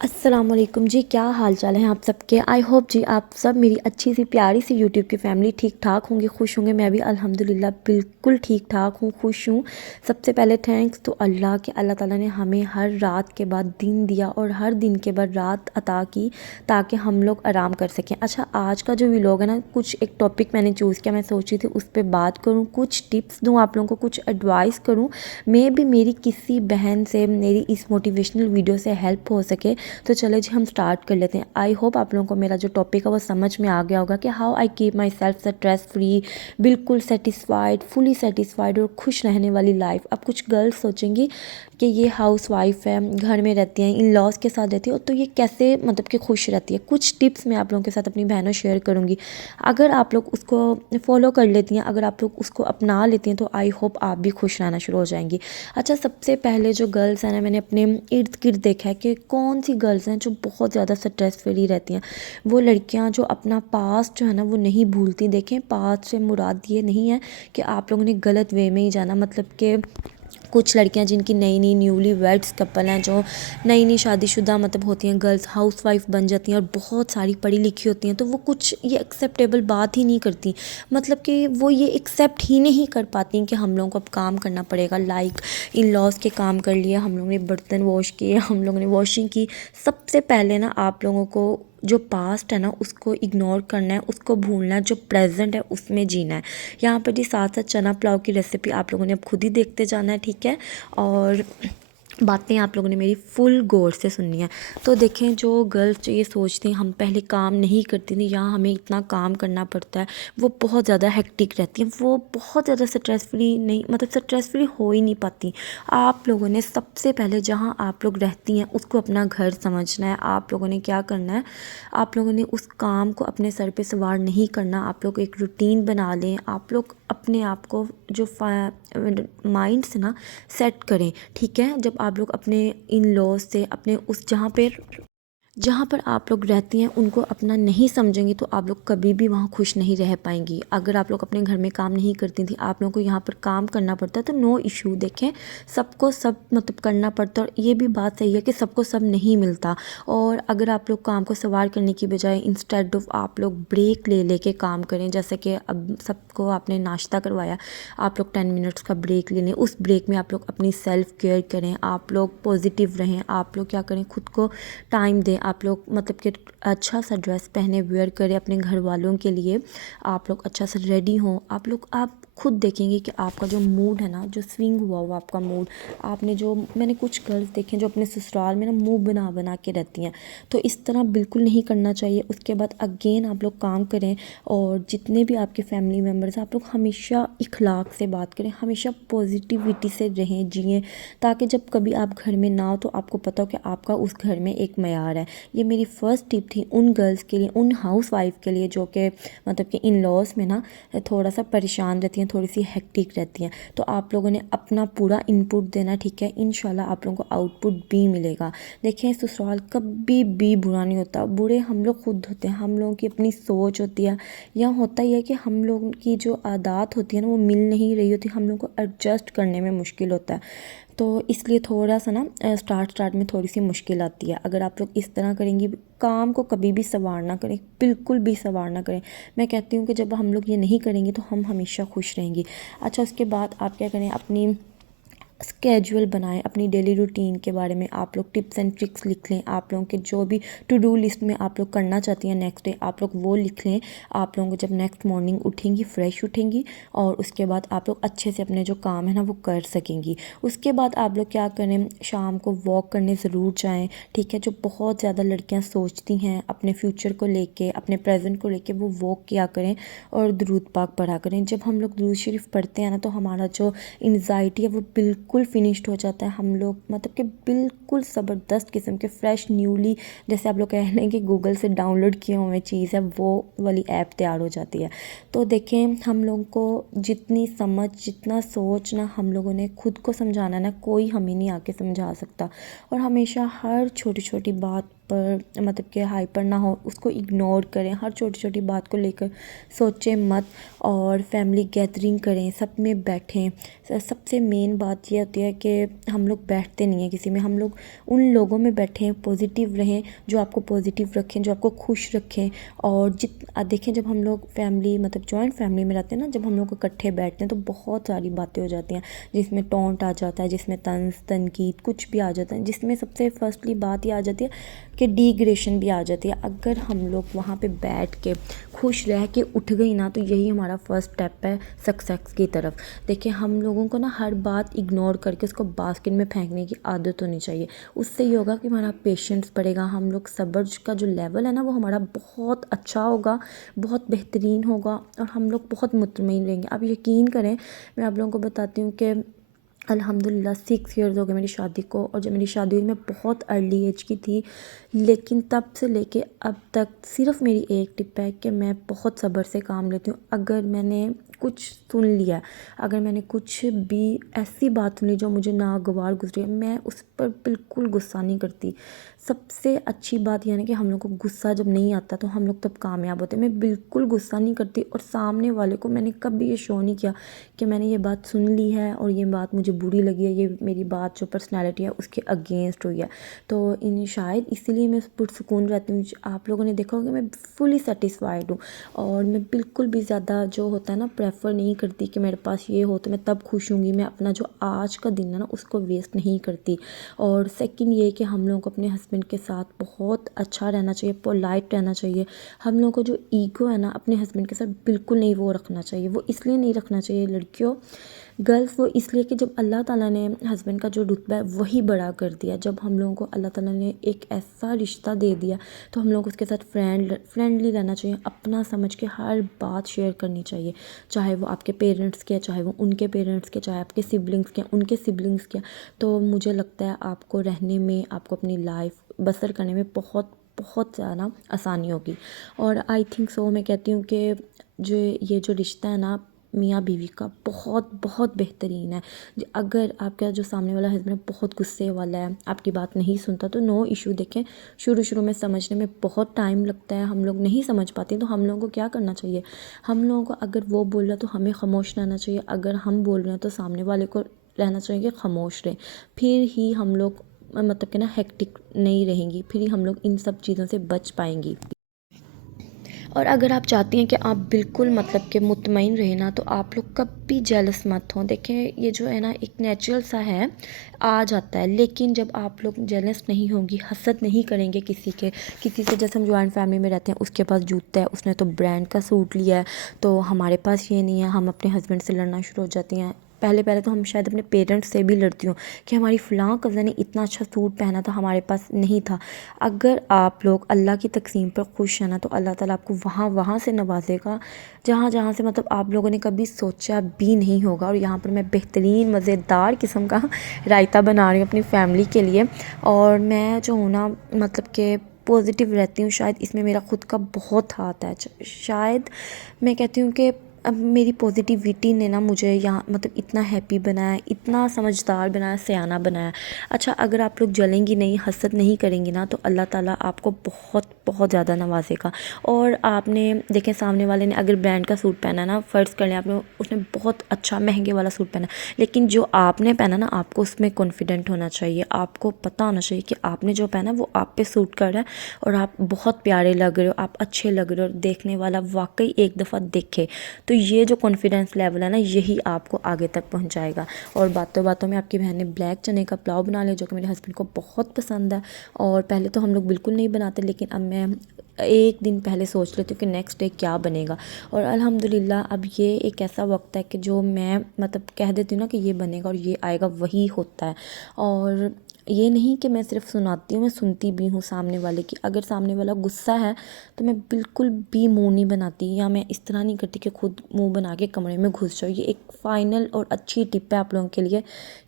अस्सलाम वालेकुम जी। क्या हाल चाल है आप सबके। आई होप जी आप सब मेरी अच्छी सी प्यारी सी यूट्यूब की फैमिली ठीक ठाक होंगे, खुश होंगे। मैं भी अल्हम्दुलिल्लाह बिल्कुल ठीक ठाक हूँ, खुश हूँ। सबसे पहले थैंक्स तो अल्लाह के, अल्लाह ताला ने हमें हर रात के बाद दिन दिया और हर दिन के बाद रात अता की ताकि हम लोग आराम कर सकें। अच्छा, आज का जो व्लॉग है ना, कुछ एक टॉपिक मैंने चूज़ किया, मैं सोची थी उस पर बात करूँ, कुछ टिप्स दूँ आप लोगों को, कुछ एडवाइस करूँ। मे भी मेरी किसी बहन से मेरी इस मोटिवेशनल वीडियो से हेल्प हो सके। तो चलो जी हम स्टार्ट कर लेते हैं। आई होप आप लोगों को मेरा जो टॉपिक है वो समझ में आ गया होगा कि how I keep my self stress free, बिल्कुल सेटिस्फाइड, फुली सेटिस्फाइड और खुश रहने वाली लाइफ। अब कुछ गर्ल्स सोचेंगी कि ये हाउस वाइफ है, घर में रहती हैं, इन लॉज के साथ रहती है, तो ये कैसे मतलब कि खुश रहती है। कुछ टिप्स मैं आप लोगों के साथ अपनी बहनों शेयर करूँगी। अगर आप लोग उसको फॉलो कर लेती हैं, अगर आप लोग उसको अपना लेती हैं, तो आई होप आप भी खुश रहना शुरू हो जाएंगी। अच्छा, सबसे पहले जो गर्ल्स हैं ना, मैंने अपने इर्द गिर्द देखा है कि कौन सी गर्ल्स हैं जो बहुत ज़्यादा स्ट्रेस फ्री रहती हैं। वो लड़कियां जो अपना पास्ट जो है ना वो नहीं भूलती। देखें, पास्ट से मुराद ये नहीं है कि आप लोगों ने गलत वे में ही जाना, मतलब कि कुछ लड़कियां जिनकी नई नई न्यूली वेड्स कपल हैं, जो नई नई शादीशुदा मतलब होती हैं, गर्ल्स हाउस वाइफ बन जाती हैं और बहुत सारी पढ़ी लिखी होती हैं, तो वो कुछ ये एक्सेप्टेबल बात ही नहीं करती। मतलब कि वो ये एक्सेप्ट ही नहीं कर पाती कि हम लोगों को अब काम करना पड़ेगा। लाइक इन लॉज के काम कर लिए, हम लोगों ने बर्तन वॉश किए, हम लोगों ने वॉशिंग की। सबसे पहले ना आप लोगों को जो पास्ट है ना उसको इग्नोर करना है, उसको भूलना है, जो प्रेजेंट है उसमें जीना है। यहाँ पर जी साथ साथ चना पुलाव की रेसिपी आप लोगों ने अब खुद ही देखते जाना है, ठीक है। और बातें आप लोगों ने मेरी फुल गौर से सुननी है। तो देखें, जो गर्ल्स जो ये सोचती हैं हम पहले काम नहीं करती थी, यहाँ हमें इतना काम करना पड़ता है, वो बहुत ज़्यादा हेक्टिक रहती हैं, वो बहुत ज़्यादा स्ट्रेस फ्री नहीं, मतलब स्ट्रेस फ्री हो ही नहीं पाती। आप लोगों ने सबसे पहले जहाँ आप लोग रहती हैं उसको अपना घर समझना है। आप लोगों ने क्या करना है, आप लोगों ने उस काम को अपने सर पे सवार नहीं करना। आप लोग एक रूटीन बना लें, आप लोग अपने आप को जो माइंड से ना सेट करें, ठीक है। जब आप लोग अपने इन लॉज से अपने उस जहाँ पर आप लोग रहती हैं उनको अपना नहीं समझेंगी, तो आप लोग कभी भी वहाँ खुश नहीं रह पाएंगी। अगर आप लोग अपने घर में काम नहीं करती थी, आप लोगों को यहाँ पर काम करना पड़ता है, तो नो इशू। देखें, सबको सब मतलब करना पड़ता है, और ये भी बात सही है कि सबको सब नहीं मिलता। और अगर आप लोग काम को सवार करने की बजाय इंस्टेड ऑफ आप लोग ब्रेक ले लेके काम करें, जैसे कि अब सबको आपने नाश्ता करवाया, आप लोग 10 मिनट्स का ब्रेक ले लें। उस ब्रेक में आप लोग अपनी सेल्फ केयर करें, आप लोग पॉजिटिव रहें, आप लोग क्या करें, खुद को टाइम दें। आप लोग मतलब कि अच्छा सा ड्रेस पहने, वेयर करें अपने घर वालों के लिए, आप लोग अच्छा सा रेडी हों। आप खुद देखेंगे कि आपका जो मूड है ना, जो स्विंग हुआ हुआ आपका मूड, आपने जो, मैंने कुछ गर्ल्स देखे जो अपने ससुराल में ना मुंह बना बना के रहती हैं, तो इस तरह बिल्कुल नहीं करना चाहिए। उसके बाद अगेन आप लोग काम करें, और जितने भी आपके फैमिली मेम्बर्स हैं, आप लोग हमेशा इखलाक से बात करें, हमेशा पॉजिटिविटी से रहें, जिएँ, ताकि जब कभी आप घर में ना हो तो आपको पता हो कि आपका उस घर में एक मयार है। ये मेरी फ़र्स्ट टिप थी उन गर्ल्स के लिए, उन हाउस वाइफ के लिए जो कि मतलब कि इन लॉज में ना थोड़ा सा परेशान रहती हैं, थोड़ी सी हेक्टिक रहती हैं। तो आप लोगों ने अपना पूरा इनपुट देना, ठीक है। इंशाल्लाह आप लोगों को आउटपुट भी मिलेगा। देखें, ससुराल कभी भी बुरा नहीं होता, बुरे हम लोग खुद होते हैं, हम लोगों की अपनी सोच होती है। या होता ही है कि हम लोगों की जो आदत होती है ना वो मिल नहीं रही होती, हम लोगों को एडजस्ट करने में मुश्किल होता है। तो इसलिए थोड़ा सा ना स्टार्ट में थोड़ी सी मुश्किल आती है। अगर आप लोग इस तरह करेंगी, काम को कभी भी सवार ना करें, बिल्कुल भी सवार ना करें। मैं कहती हूँ कि जब हम लोग ये नहीं करेंगे तो हम हमेशा खुश रहेंगे। अच्छा, उसके बाद आप क्या करें, अपनी स्केड्यूल बनाएं, अपनी डेली रूटीन के बारे में आप लोग टिप्स एंड ट्रिक्स लिख लें। आप लोगों के जो भी टू डू लिस्ट में आप लोग करना चाहती हैं नेक्स्ट डे, आप लोग वो लिख लें। आप लोगों को जब नेक्स्ट मॉर्निंग उठेंगी, फ्रेश उठेंगी, और उसके बाद आप लोग अच्छे से अपने जो काम है ना वो कर सकेंगी। उसके बाद आप लोग क्या करें, शाम को वॉक करने ज़रूर जाएँ, ठीक है। जो बहुत ज़्यादा लड़कियाँ सोचती हैं अपने फ्यूचर को लेके, अपने प्रेजेंट को लेके, वो वॉक किया करें और दुरूद पाक पढ़ा करें। जब हम लोग दुरूद शरीफ पढ़ते हैं ना, तो हमारा जो एंजाइटी है वो बिल्कुल फिनिश्ड हो जाता है। हम लोग मतलब कि बिल्कुल ज़बरदस्त किस्म के फ्रेश न्यूली, जैसे आप लोग कह लें कि गूगल से डाउनलोड किए हुए चीज़ है, वो वाली ऐप तैयार हो जाती है। तो देखें, हम लोगों को जितनी समझ, जितना सोचना हम लोगों ने खुद को समझाना ना, कोई हमें नहीं आके समझा सकता। और हमेशा हर छोटी छोटी बात पर मतलब कि हाइपर ना हो, उसको इग्नोर करें, हर छोटी छोटी बात को लेकर सोचें मत और फैमिली गैदरिंग करें, सब में बैठें। सबसे मेन बात ये होती है कि हम लोग बैठते नहीं हैं किसी में, हम लोग उन लोगों में बैठें, पॉजिटिव रहें, जो आपको पॉजिटिव रखें, जो आपको खुश रखें। और देखें जब हम लोग फैमिली मतलब जॉइंट फैमिली में रहते हैं ना, जब हम लोग इकट्ठे बैठते हैं तो बहुत सारी बातें हो जाती हैं, जिसमें टोंट आ जाता है, जिसमें तंज तनकीद कुछ भी आ जाता है, जिसमें सबसे फर्स्टली बात ये आ जाती है कि डिग्रेशन भी आ जाती है। अगर हम लोग वहाँ पे बैठ के खुश रह के उठ गई ना, तो यही हमारा फर्स्ट स्टेप है सक्सेस की तरफ। देखिए हम लोगों को ना हर बात इग्नोर करके उसको बास्केट में फेंकने की आदत होनी चाहिए। उससे ये होगा कि हमारा पेशेंस बढ़ेगा, हम लोग सब्र का जो लेवल है ना वो हमारा बहुत अच्छा होगा, बहुत बेहतरीन होगा और हम लोग बहुत मुतमईन रहेंगे। आप यकीन करें, मैं आप लोगों को बताती हूँ कि अल्हम्दुलिल्लाह 6 ईयर्स हो गए मेरी शादी को, और जब मेरी शादी हुई मैं बहुत अर्ली एज की थी, लेकिन तब से लेके अब तक सिर्फ मेरी एक टिप है कि मैं बहुत सब्र से काम लेती हूँ। अगर मैंने कुछ सुन लिया, अगर मैंने कुछ भी ऐसी बात सुनी जो मुझे नागवार गुजरी, मैं उस पर बिल्कुल गुस्सा नहीं करती। सबसे अच्छी बात यह है कि हम लोग को गुस्सा जब नहीं आता तो हम लोग तब कामयाब होते हैं। मैं बिल्कुल गुस्सा नहीं करती और सामने वाले को मैंने कभी ये शो नहीं किया कि मैंने ये बात सुन ली है और ये बात मुझे बुरी लगी है, ये मेरी बात जो पर्सनैलिटी है उसके अगेंस्ट हुई है। तो इन शायद इसीलिए मैं पुरसुकून रहती हूँ। आप लोगों ने देखा होगा मैं फुली सेटिस्फाइड हूँ और मैं बिल्कुल भी ज़्यादा जो होता है ना प्रेफर नहीं करती कि मेरे पास ये हो तो मैं तब खुश होंगी। मैं अपना जो आज का दिन है ना उसको वेस्ट नहीं करती। और सेकंड ये कि हम लोगों को अपने हस्बैंड के साथ बहुत अच्छा रहना चाहिए, पोलाइट रहना चाहिए। हम लोगों को जो ईगो है ना अपने हस्बैंड के साथ बिल्कुल नहीं वो रखना चाहिए। वो इसलिए नहीं रखना चाहिए लड़कियों, गर्ल्स, वो इसलिए कि जब अल्लाह ताला ने हस्बैंड का जो रुतबा है वही बड़ा कर दिया, जब हम लोगों को अल्लाह ताला ने एक ऐसा रिश्ता दे दिया तो हम लोग उसके साथ फ्रेंडली रहना चाहिए, अपना समझ के हर बात शेयर करनी चाहिए, चाहे वो आपके पेरेंट्स के, चाहे वो उनके पेरेंट्स के, चाहे आपके सिबलिंग्स के, उनके सिबलिंग्स के। तो मुझे लगता है आपको रहने में, आपको अपनी लाइफ बसर करने में बहुत बहुत ज़्यादा आसानी होगी। और आई थिंक सो मैं कहती हूँ कि ये जो रिश्ता है ना मियाँ बीवी का बहुत बहुत बेहतरीन है। अगर आपका जो सामने वाला हस्बैंड बहुत गुस्से वाला है, आपकी बात नहीं सुनता, तो नो इशू। देखें शुरू शुरू में समझने में बहुत टाइम लगता है, हम लोग नहीं समझ पाते, तो हम लोगों को क्या करना चाहिए, हम लोगों को अगर वो बोल रहा है तो हमें खामोश रहना चाहिए, अगर हम बोल रहे हैं तो सामने वाले को रहना चाहिए कि खामोश रहे। फिर ही हम लोग मतलब कि ना हेक्टिक नहीं रहेंगी, फिर ही हम लोग इन सब चीज़ों से बच पाएंगी। और अगर आप चाहती हैं कि आप बिल्कुल मतलब कि मुतमईन रहें ना, तो आप लोग कभी जेलस मत हों। देखें ये जो है ना एक नेचुरल सा है, आ जाता है, लेकिन जब आप लोग जेलस नहीं होंगी, हसद नहीं करेंगे किसी से। जैसे हम जॉइंट फैमिली में रहते हैं, उसके पास जूता है, उसने तो ब्रांड का सूट लिया है, तो हमारे पास ये नहीं है, हम अपने हस्बैंड से लड़ना शुरू हो जाती हैं। पहले पहले तो हम शायद अपने पेरेंट्स से भी लड़ती हूँ कि हमारी फ़लाँ कज़न ने इतना अच्छा सूट पहना था, हमारे पास नहीं था। अगर आप लोग अल्लाह की तक़सीम पर खुश हैं ना, तो अल्लाह ताला आपको वहाँ वहाँ से नवाजेगा जहाँ जहाँ से मतलब आप लोगों ने कभी सोचा भी नहीं होगा। और यहाँ पर मैं बेहतरीन मज़ेदार किस्म का रायता बना रही हूँ अपनी फ़ैमिली के लिए। और मैं जो हूँ ना मतलब कि पॉजिटिव रहती हूँ, शायद इसमें मेरा ख़ुद का बहुत हाथ है। शायद मैं कहती हूँ कि अब मेरी पॉजिटिविटी ने ना मुझे यहाँ मतलब इतना हैप्पी बनाया, इतना समझदार बनाया, सयाना बनाया। अच्छा अगर आप लोग जलेंगी नहीं, हसद नहीं करेंगी ना, तो अल्लाह ताला आपको बहुत बहुत ज़्यादा नवाजेगा। और आपने देखें सामने वाले ने अगर ब्रांड का सूट पहना ना, फ़र्ज़ कर लें आपने उसने बहुत अच्छा महंगे वाला सूट पहना, लेकिन जो आपने पहना ना आपको उसमें कॉन्फिडेंट होना चाहिए, आपको पता होना चाहिए कि आपने जो पहना वो आप पे सूट कर रहा है और आप बहुत प्यारे लग रहे हो, आप अच्छे लग रहे हो, देखने वाला वाकई एक दफ़ा देखे तो ये जो कॉन्फिडेंस लेवल है ना यही आपको आगे तक पहुंचाएगा। और बातों बातों में आपकी बहन ने ब्लैक चने का पुलाव बना लिया, जो कि मेरे हस्बैंड को बहुत पसंद है। और पहले तो हम लोग बिल्कुल नहीं बनाते, लेकिन अब मैं एक दिन पहले सोच लेती हूँ कि नेक्स्ट डे क्या बनेगा। और अल्हम्दुलिल्लाह अब ये एक ऐसा वक्त है कि जो मैं मतलब कह देती हूँ ना कि ये बनेगा और ये आएगा, वही होता है। और ये नहीं कि मैं सिर्फ सुनाती हूँ, मैं सुनती भी हूँ सामने वाले की। अगर सामने वाला गुस्सा है तो मैं बिल्कुल भी मुंह नहीं बनाती, या मैं इस तरह नहीं करती कि खुद मुंह बना के कमरे में घुस जाओ। ये एक फ़ाइनल और अच्छी टिप है आप लोगों के लिए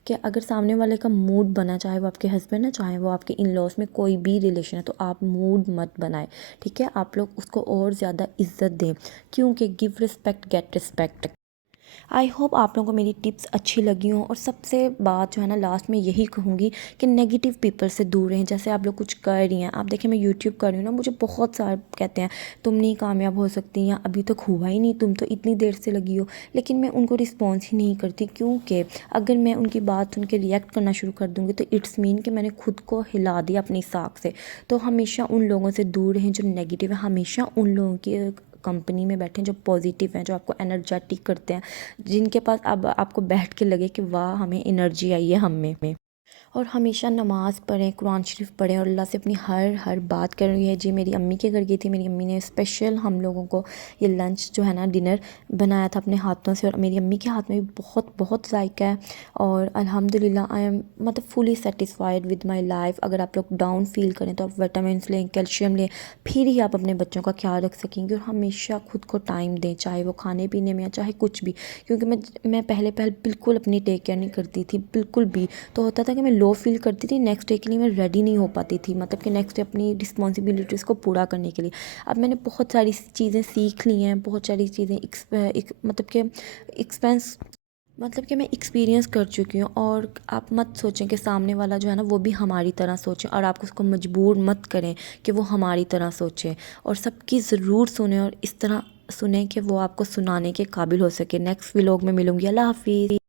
कि अगर सामने वाले का मूड बना, चाहे वो आपके हस्बैंड है, चाहे वो आपके इन लॉज में कोई भी रिलेशन है, तो आप मूड मत बनाए, ठीक है। आप लोग उसको और ज़्यादा इज्जत दें, क्योंकि give respect get respect. I hope आप लोगों को मेरी टिप्स अच्छी लगी हों। और सबसे बात जो है ना लास्ट में यही कहूँगी कि नेगेटिव पीपल से दूर रहें। जैसे आप लोग कुछ कर रही हैं, आप देखिए मैं यूट्यूब कर रही हूँ ना, मुझे बहुत सारे कहते हैं तुम नहीं कामयाब हो सकती, या अभी तक हुआ ही नहीं, तुम तो इतनी देर से लगी हो। लेकिन मैं उनको रिस्पॉन्स ही नहीं करती, क्योंकि अगर मैं उनकी बात सुन के रिएक्ट करना शुरू कर दूँगी तो इट्स मीन कि मैंने खुद को हिला दिया अपनी साख से। तो हमेशा उन लोगों से दूर रहें जो नेगेटिव है, हमेशा उन लोगों की कंपनी में बैठें जो पॉजिटिव हैं, जो आपको एनर्जेटिक करते हैं, जिनके पास अब आपको बैठ के लगे कि वाह हमें एनर्जी आई है हम में। और हमेशा नमाज़ पढ़ें, कुरान शरीफ पढ़ें और अल्लाह से अपनी हर बात कर रही है। जी मेरी अम्मी के घर गई थी, मेरी अम्मी ने स्पेशल हम लोगों को ये लंच जो है ना डिनर बनाया था अपने हाथों से, और मेरी अम्मी के हाथ में भी बहुत बहुत जायका है। और अल्हम्दुलिल्लाह आई एम मतलब fully satisfied with my life. अगर आप लोग डाउन फील करें तो आप विटामिन लें, कैल्शियम लें, फिर ही आप अपने बच्चों का ख्याल रख सकेंगे। और हमेशा खुद को टाइम दें, चाहे वो खाने पीने में या चाहे कुछ भी। क्योंकि मैं पहले बिल्कुल अपनी टेक केयर नहीं करती थी, बिल्कुल भी। तो होता था कि मैं लो फील करती थी, नेक्स्ट डे के लिए मैं रेडी नहीं हो पाती थी, मतलब कि नेक्स्ट डे अपनी रिस्पॉन्सिबिलिटीज़ को पूरा करने के लिए। अब मैंने बहुत सारी चीज़ें सीख ली हैं, बहुत सारी चीज़ें मतलब कि एक्सपेंस मतलब कि मैं एक्सपीरियंस कर चुकी हूँ। और आप मत सोचें कि सामने वाला जो है ना वो भी हमारी तरह सोचे, और आप उसको मजबूर मत करें कि वो हमारी तरह सोचे। और सबकी ज़रूर सुने, और इस तरह सुने कि वो आपको सुनाने के काबिल हो सके। नेक्स्ट व्लॉग में मिलूँगी। अल्लाह हाफिज़।